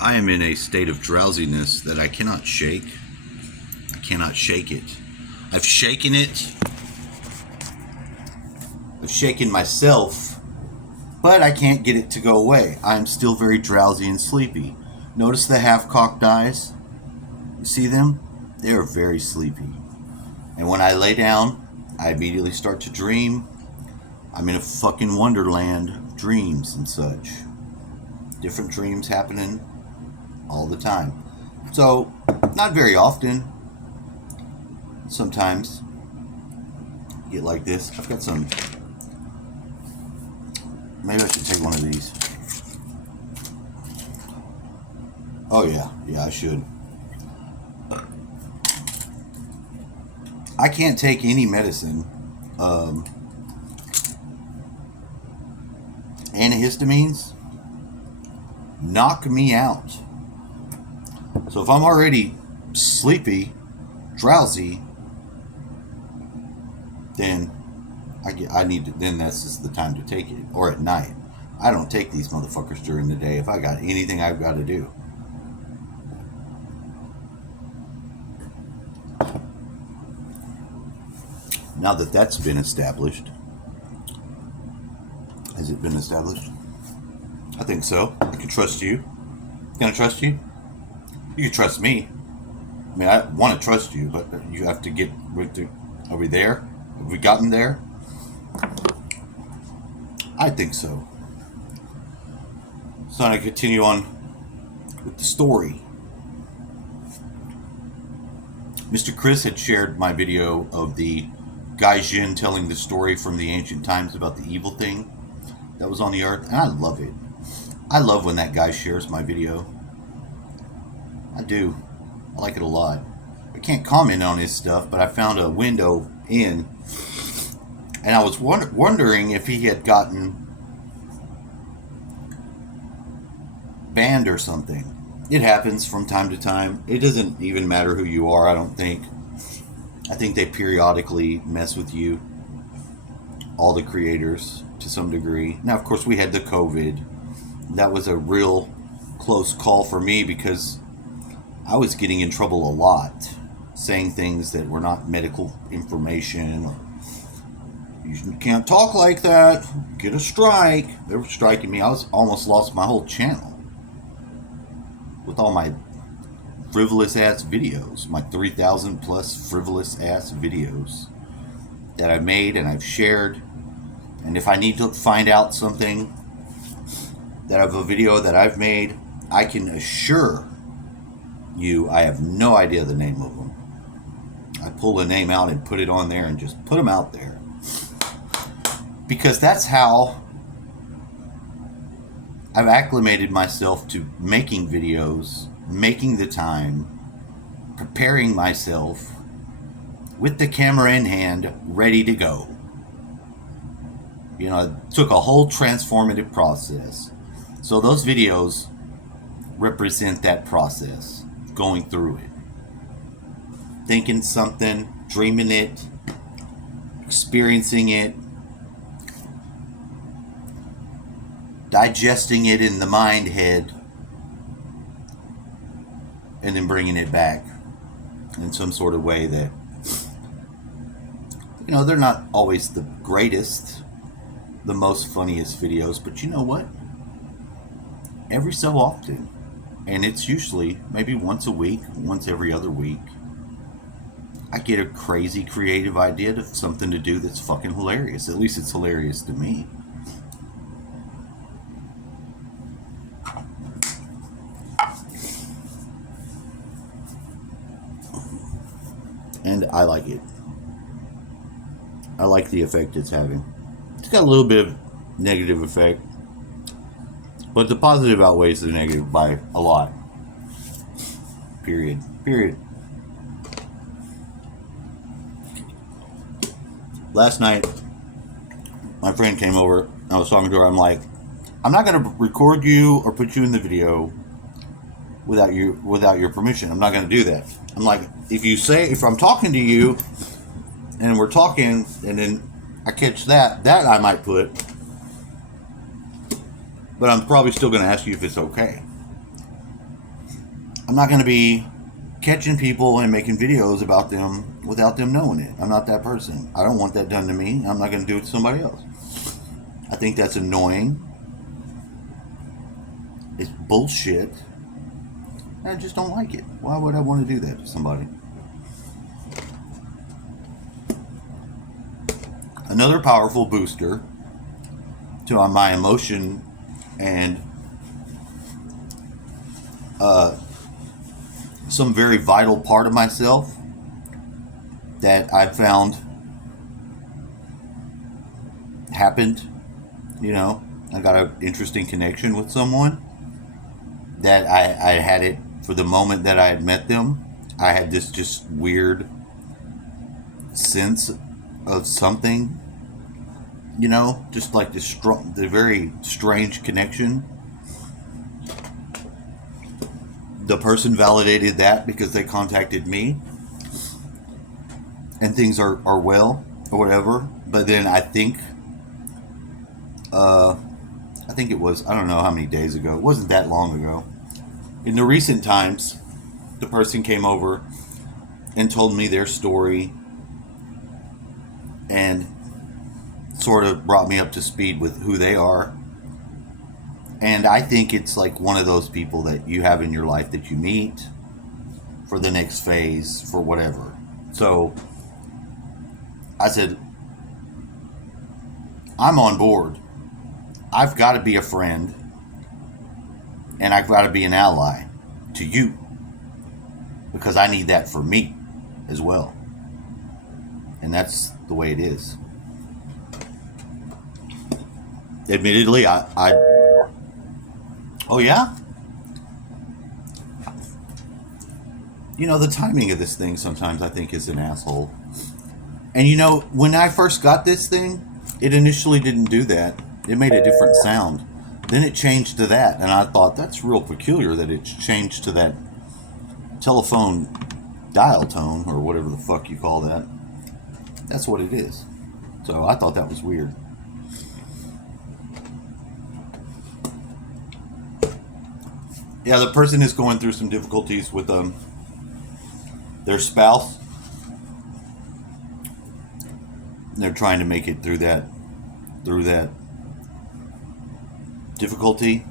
I am in a state of drowsiness that I cannot shake. I cannot shake it. I've shaken it. I've shaken myself, but I can't get it to go away. I'm still very drowsy and sleepy. Notice the half-cocked eyes? You see them? They are very sleepy. And when I lay down, I immediately start to dream. I'm in a fucking wonderland of dreams and such. Different dreams happening all the time. So, not very often. Sometimes get like this. I've got some. Maybe I should take one of these. Oh yeah, I should. I can't take any medicine. Antihistamines knock me out. So if I'm already sleepy, drowsy, then then that's just the time to take it. Or at night. I don't take these motherfuckers during the day if I got anything I've got to do. Now that that's been established. Has it been established? I think so. I can trust you. Can I trust you? You can trust me. I mean, I want to trust you, but you have to get with the... Are we there? Have we gotten there? I think so. So I'm going to continue on with the story. Mr. Chris had shared my video of the Gaijin telling the story from the ancient times about the evil thing that was on the earth, and I love it. I love when that guy shares my video. I do. I like it a lot. I can't comment on his stuff, but I found a window in, and I was wondering if he had gotten banned or something. It happens from time to time. It doesn't even matter who you are, I don't think. I think they periodically mess with you, all the creators, to some degree. Now, of course, we had the COVID. That was a real close call for me because I was getting in trouble a lot, saying things that were not medical information. Or, you can't talk like that. Get a strike. They were striking me. I almost lost my whole channel with all my frivolous ass videos, my 3,000 plus frivolous ass videos that I've made and I've shared. And if I need to find out something that of a video that I've made, I can assure you I have no idea the name of them. I pull the name out and put it on there and just put them out there. Because that's how I've acclimated myself to making videos, making the time, preparing myself with the camera in hand, ready to go. You know, it took a whole transformative process. So those videos represent that process, going through it. Thinking something, dreaming it, experiencing it, digesting it in the mind head, and then bringing it back in some sort of way that, you know, they're not always the greatest, the most funniest videos, but you know what? Every so often, and it's usually maybe once a week, once every other week, I get a crazy creative idea of something to do that's fucking hilarious. At least it's hilarious to me. And I like it. I like the effect it's having. It's got a little bit of negative effect, but the positive outweighs the negative by a lot. Period. Last night, my friend came over. I was talking to her. I'm like, I'm not going to record you or put you in the video without your permission. I'm not going to do that. I'm like, if I'm talking to you and we're talking and then I catch that I might put, but I'm probably still going to ask you if it's okay. I'm not going to be catching people and making videos about them without them knowing it. I'm not that person. I don't want that done to me. I'm not going to do it to somebody else. I think that's annoying. It's bullshit. I just don't like it. Why would I want to do that to somebody? Another powerful booster to my emotion and some very vital part of myself that I found happened. I got an interesting connection with someone that I had it for the moment that I had met them. I had this just weird sense of something, just like the very strange connection. The person validated that because they contacted me and things are well or whatever. But then I think it was, I don't know how many days ago. It wasn't that long ago. In the recent times, the person came over and told me their story and sort of brought me up to speed with who they are. And I think it's like one of those people that you have in your life that you meet for the next phase, for whatever. So I said, I'm on board. I've got to be a friend and I've got to be an ally to you because I need that for me as well. And that's the way it is. Admittedly, oh yeah? The timing of this thing sometimes I think is an asshole. And when I first got this thing, it initially didn't do that. It made a different sound. Then it changed to that, and I thought that's real peculiar that it's changed to that telephone dial tone or whatever the fuck you call that. That's what it is. So I thought that was weird. Yeah, the person is going through some difficulties with their spouse. They're trying to make it through that difficulty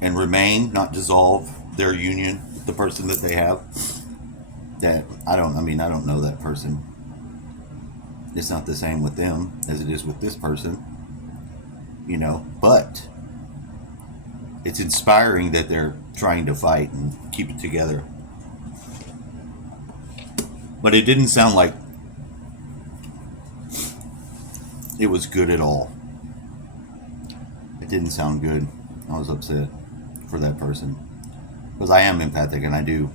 and remain, not dissolve their union with the person that they have. That I don't know that person. It's not the same with them as it is with this person. But it's inspiring that they're trying to fight and keep it together. But it didn't sound like it was good at all. It didn't sound good. I was upset for that person because I am empathic and I do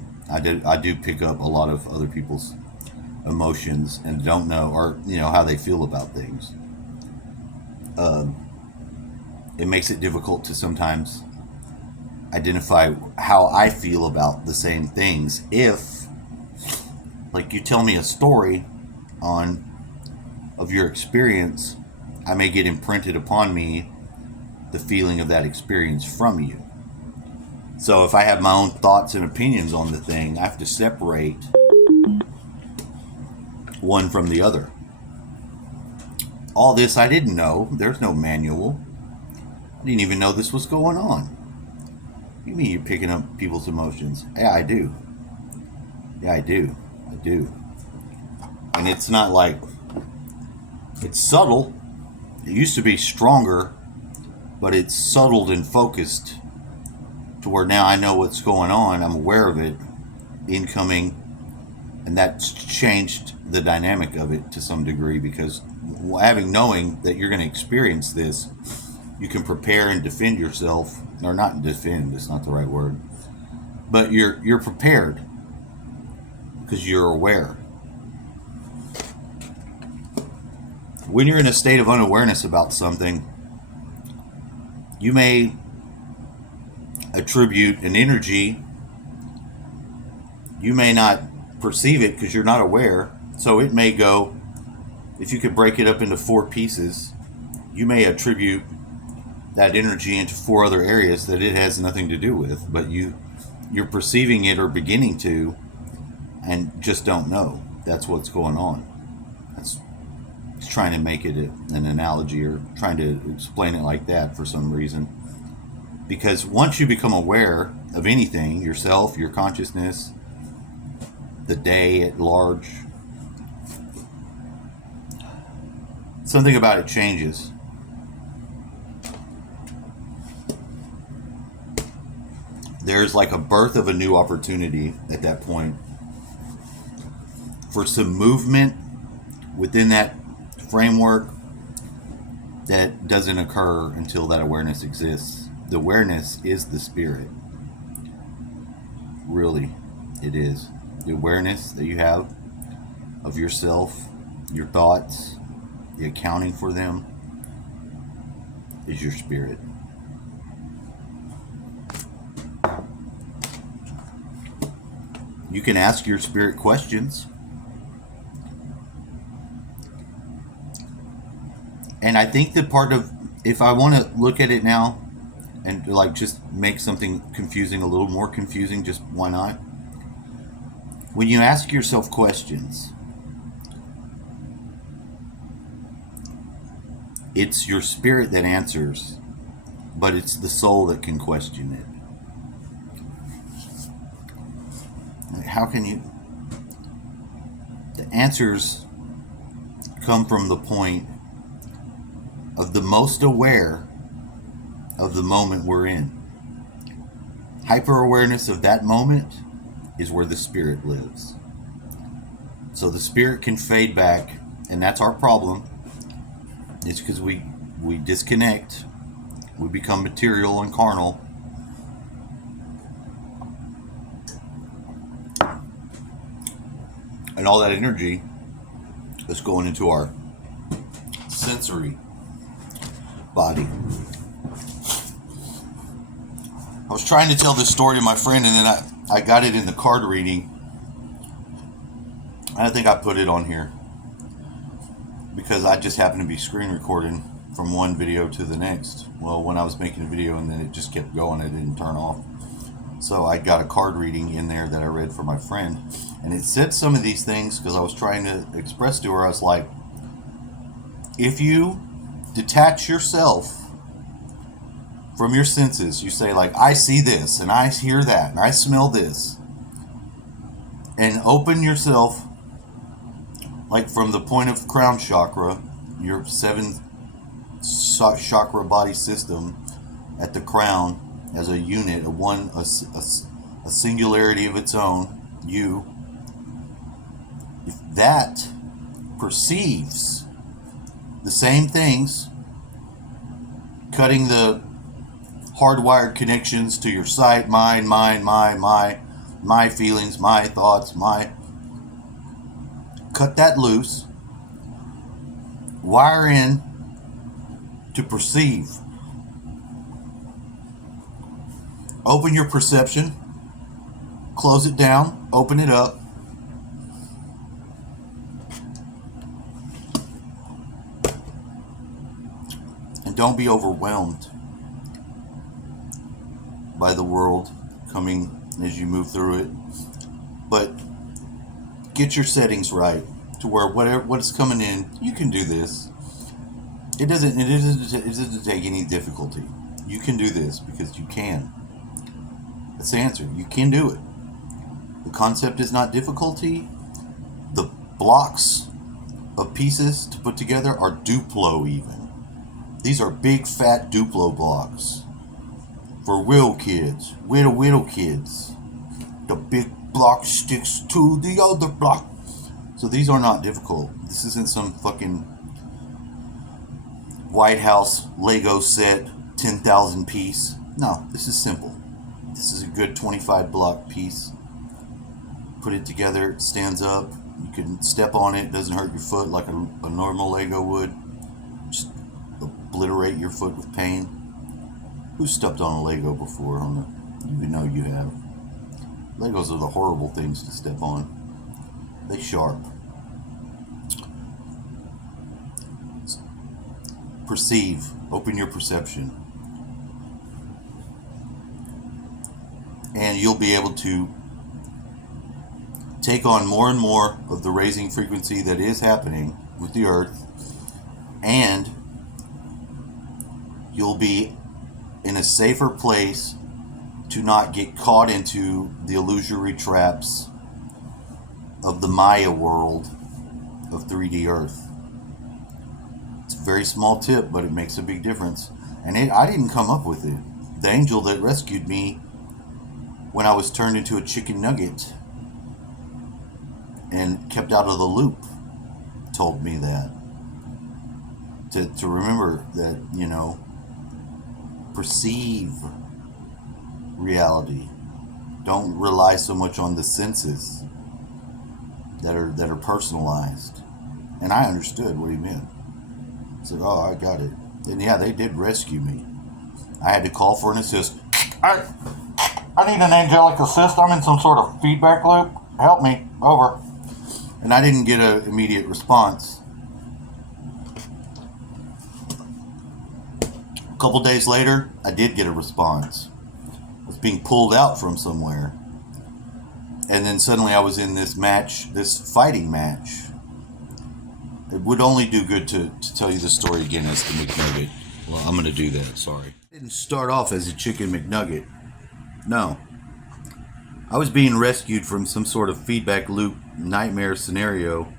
pick up a lot of other people's emotions and don't know or how they feel about things. It makes it difficult to sometimes identify how I feel about the same things. If, like, you tell me a story of your experience, I may get imprinted upon me the feeling of that experience from you. So if I have my own thoughts and opinions on the thing, I have to separate one from the other. All this I didn't know. There's no manual. I didn't even know this was going on. What do you mean you're picking up people's emotions? Yeah, I do. I do. And it's not like, it's subtle. It used to be stronger, but it's subtled and focused to where now I know what's going on. I'm aware of it, incoming, and that's changed the dynamic of it to some degree because knowing that you're going to experience this, you can prepare and defend yourself, or not defend, it's not the right word, but you're prepared because you're aware. When you're in a state of unawareness about something, you may attribute an energy. You may not perceive it because you're not aware. So it may go, if you could break it up into 4 pieces, you may attribute that energy into 4 other areas that it has nothing to do with. But you you're perceiving it or beginning to, and just don't know. That's what's going on. That's it's trying to make it an analogy or trying to explain it like that for some reason. Because once you become aware of anything, yourself, your consciousness, the day at large, something about it changes. There's like a birth of a new opportunity at that point for some movement within that framework that doesn't occur until that awareness exists. The awareness is the spirit. Really, it is. The awareness that you have of yourself, your thoughts, the accounting for them is your spirit. You can ask your spirit questions. And I think that part of, if I want to look at it now and like just make something confusing a little more confusing, just why not? When you ask yourself questions, it's your spirit that answers, but it's the soul that can question it. How can you? The answers come from the point of the most aware of the moment we're in. Hyper awareness of that moment is where the spirit lives. So the spirit can fade back, and that's our problem. It's because we disconnect, we become material and carnal. And all that energy is going into our sensory body. I was trying to tell this story to my friend, and then I got it in the card reading. I think I put it on here because I just happened to be screen recording from one video to the next. Well, when I was making a video and then it just kept going, it didn't turn off. So I got a card reading in there that I read for my friend. And it said some of these things because I was trying to express to her, I was like, if you detach yourself from your senses, you say like, I see this and I hear that and I smell this, and open yourself like from the point of crown chakra, your 7 chakra body system at the crown as a unit, a singularity of its own, you. If that perceives the same things, cutting the hardwired connections to your sight, my feelings, my thoughts, cut that loose, wire in to perceive. Open your perception, close it down, open it up. And don't be overwhelmed by the world coming as you move through it. But get your settings right to where what is coming in, you can do this. It doesn't take any difficulty. You can do this because you can. That's the answer. You can do it. The concept is not difficulty. The blocks of pieces to put together are Duplo even. These are big fat Duplo blocks for real kids, little kids. The big block sticks to the other block. So these are not difficult. This isn't some fucking White House Lego set 10,000 piece. No, this is simple. This is a good 25 block piece. Put it together, it stands up. You can step on it, doesn't hurt your foot like a normal Lego would. Just obliterate your foot with pain. Who stepped on a Lego before? You know you have. Legos are the horrible things to step on. They sharp. Perceive. Open your perception. and you'll be able to take on more and more of the raising frequency that is happening with the earth, and you'll be in a safer place to not get caught into the illusory traps of the Maya world of 3D Earth. It's a very small tip, but it makes a big difference. And I didn't come up with it. The angel that rescued me when I was turned into a chicken nugget and kept out of the loop told me that. To remember that, perceive reality. Don't rely so much on the senses that are personalized. And I understood what he meant. I said, oh, I got it. And yeah, they did rescue me. I had to call for an assist. I need an angelic assist. I'm in some sort of feedback loop. Help me. Over. And I didn't get an immediate response. A couple days later, I did get a response. I was being pulled out from somewhere. And then suddenly I was in this match, this fighting match. It would only do good to tell you the story again as the McNugget. Well, I'm going to do that, sorry. I didn't start off as a chicken McNugget. No. I was being rescued from some sort of feedback loop nightmare scenario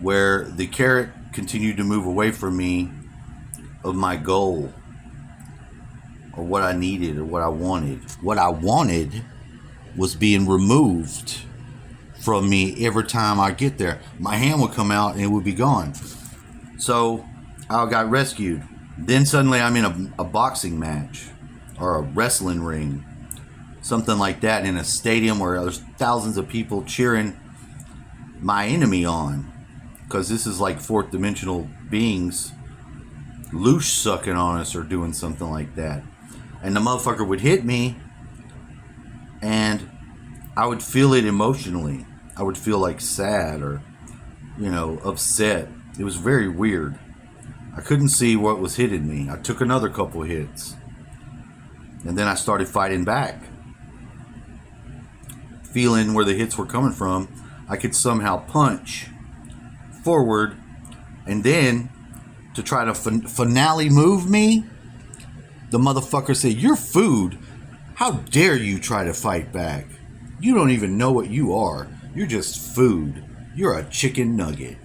where the carrot continued to move away from me of my goal or what I needed or what I wanted. What I wanted was being removed from me every time I get there. My hand would come out and it would be gone. So I got rescued. Then suddenly I'm in a boxing match or a wrestling ring, something like that, in a stadium where there's thousands of people cheering my enemy on, because this is like fourth dimensional beings loose sucking on us or doing something like that. And the motherfucker would hit me and I would feel it emotionally. I would feel like sad or, upset. It was very weird. I couldn't see what was hitting me. I took another couple hits. And then I started fighting back. Feeling where the hits were coming from, I could somehow punch forward. And then, to try to finale move me, the motherfucker said, "You're food. How dare you try to fight back? You don't even know what you are. You're just food. You're a chicken nugget."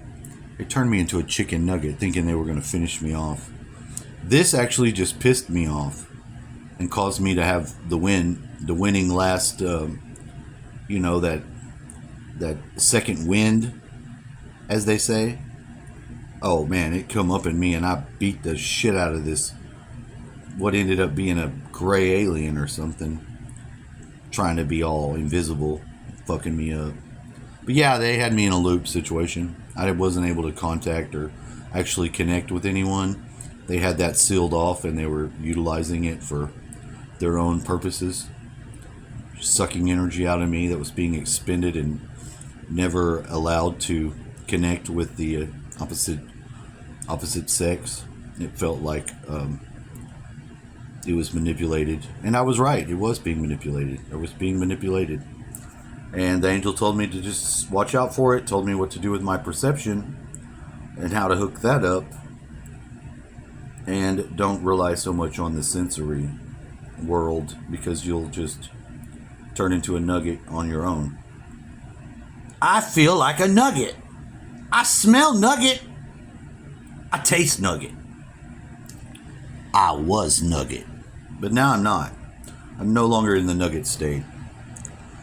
They turned me into a chicken nugget thinking they were going to finish me off. This actually just pissed me off and caused me to have the winning last, that second wind, as they say. Oh man, it come up in me and I beat the shit out of this, what ended up being a gray alien or something, trying to be all invisible, fucking me up. But yeah, they had me in a loop situation. I wasn't able to contact or actually connect with anyone. They had that sealed off and they were utilizing it for their own purposes, sucking energy out of me that was being expended and never allowed to connect with the opposite sex. It felt like it was manipulated, and I was right. It was being manipulated. I was being manipulated. And the angel told me to just watch out for it, told me what to do with my perception and how to hook that up, and don't rely so much on the sensory world because you'll just turn into a nugget on your own. I feel like a nugget. I smell nugget. I taste nugget. I was nugget, but now I'm not. I'm no longer in the nugget state.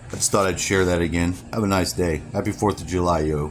I just thought I'd share that again. Have a nice day. Happy 4th of July, yo.